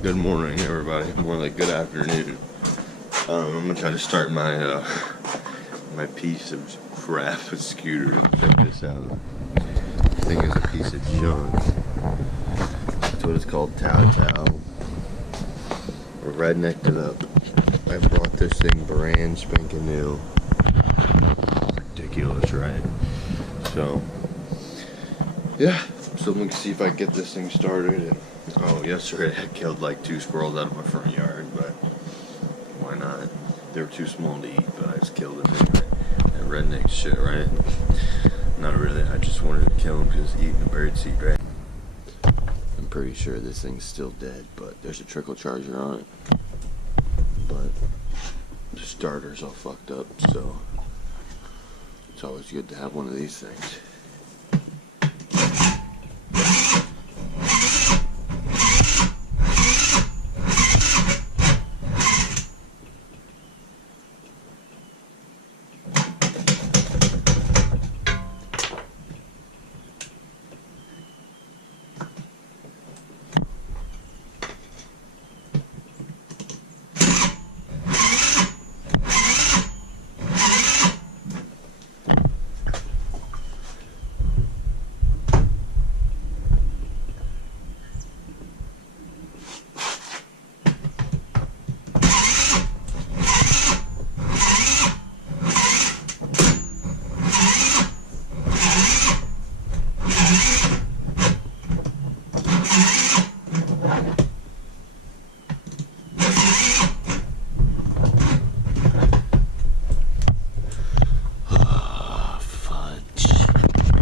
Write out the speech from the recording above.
Good morning, everybody. More like good afternoon. I'm gonna try to start my my piece of crap scooter. Check this out. This thing is a piece of junk. That's what it's called, Tao. We're rednecked it up. I brought this thing brand spanking new. Ridiculous, right? So, yeah. So let me see if I can get this thing started. Oh, yesterday I killed like 2 squirrels out of my front yard, but why not? They were too small to eat, but I just killed them anyway. That redneck shit, right? Not really. I just wanted to kill them because eating the bird seed, right? I'm pretty sure this thing's still dead, but there's a trickle charger on it. But the starter's all fucked up, so it's always good to have one of these things.